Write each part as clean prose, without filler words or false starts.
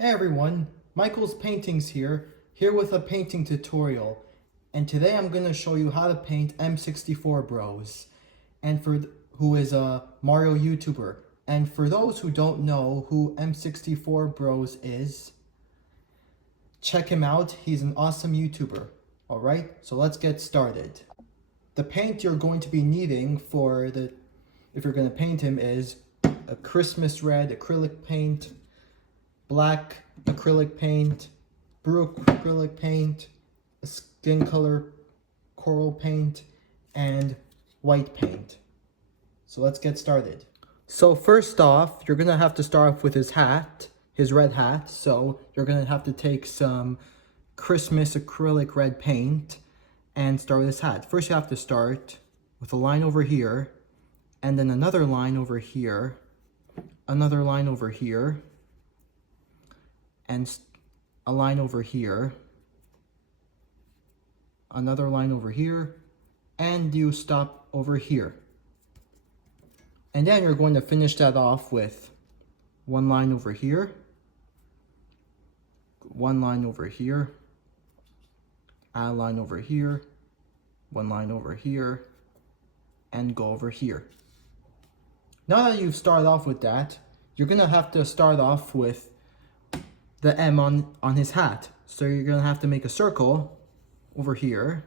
Hey everyone, Michael's Paintings here with a painting tutorial. And today I'm going to show you how to paint M64 Bros, and who is a Mario YouTuber. And for those who don't know who M64 Bros is, check him out. He's an awesome YouTuber. Alright, so let's get started. The paint you're going to be needing if you're going to paint him is a Christmas red acrylic paint, black acrylic paint, blue acrylic paint, a skin color coral paint, and white paint. So let's get started. So first off, you're gonna have to start off with his hat, his red hat. So you're gonna have to take some Christmas acrylic red paint and start with his hat. First you have to start with a line over here, and then another line over here, another line over here, and a line over here, another line over here, and you stop over here. And then you're going to finish that off with one line over here, one line over here, add a line over here, one line over here, and go over here. Now that you've started off with that, you're gonna have to start off with the M on his hat. So you're gonna have to make a circle over here.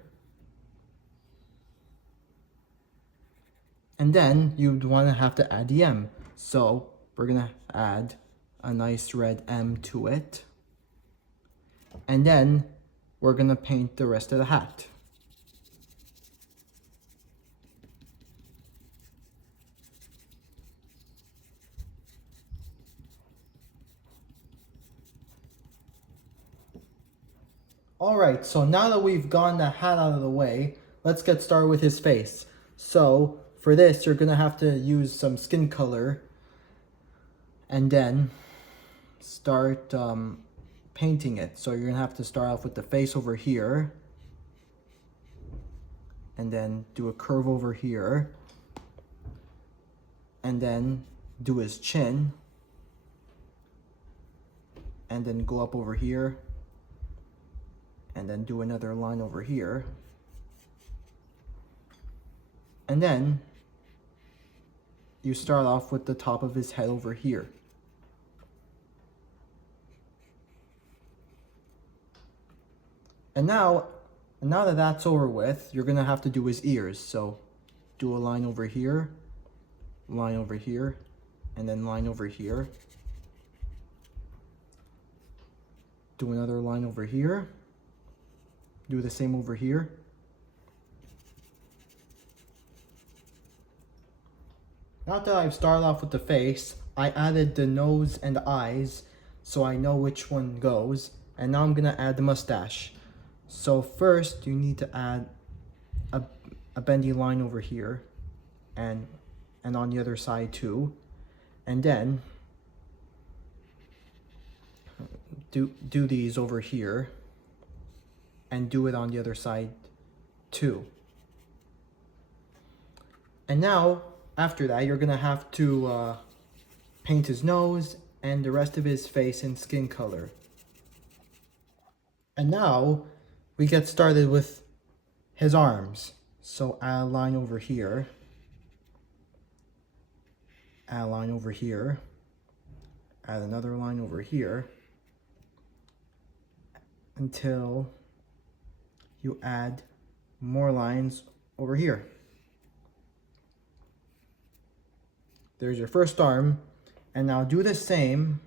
And then you'd wanna have to add the M. So we're gonna add a nice red M to it. And then we're gonna paint the rest of the hat. Alright, so now that we've gotten the hat out of the way, let's get started with his face. So, for this, you're going to have to use some skin color, and then start painting it. So you're going to have to start off with the face over here, and then do a curve over here, and then do his chin, and then go up over here, and then do another line over here. And then you start off with the top of his head over here. And now that that's over with, you're gonna have to do his ears. So do a line over here, and then line over here. Do another line over here. Do the same over here. Now that I've started off with the face, I added the nose and the eyes so I know which one goes. And now I'm gonna add the mustache. So first you need to add a bendy line over here and on the other side too. And then do these over here. And do it on the other side too. And now, after that, you're gonna have to paint his nose and the rest of his face in skin color. And now, we get started with his arms. So add a line over here, add a line over here, add another line over here, until you add more lines over here. There's your first arm, and now do the same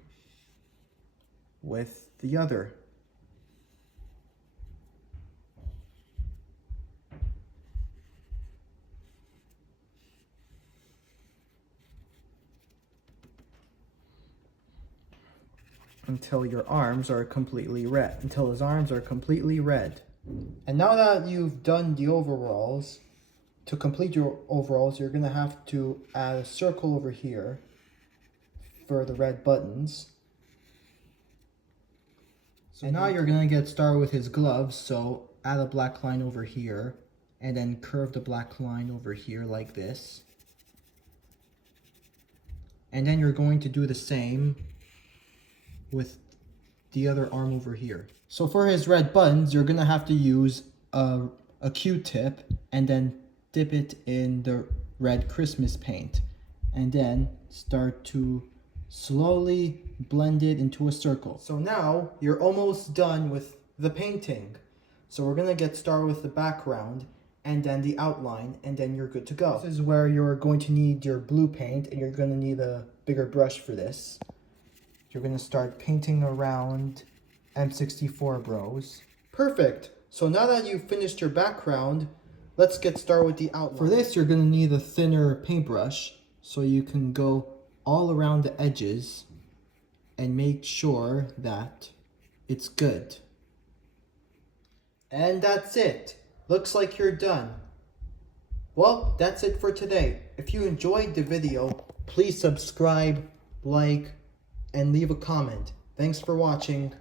with the other. Until his arms are completely red. And now that you've done the overalls, to complete your overalls, you're gonna have to add a circle over here for the red buttons. So now you're gonna get started with his gloves, so add a black line over here, and then curve the black line over here like this. And then you're going to do the same with the other arm over here. So for his red buttons, you're gonna have to use a Q-tip and then dip it in the red Christmas paint. And then start to slowly blend it into a circle. So now you're almost done with the painting. So we're gonna get started with the background and then the outline, and then you're good to go. This is where you're going to need your blue paint, and you're gonna need a bigger brush for this. You're gonna start painting around M64 Bros. Perfect. So now that you've finished your background, let's get started with the outline. For this, you're gonna need a thinner paintbrush, so you can go all around the edges and make sure that it's good. And that's it. Looks like you're done. Well, that's it for today. If you enjoyed the video, please subscribe, like, and leave a comment. Thanks for watching.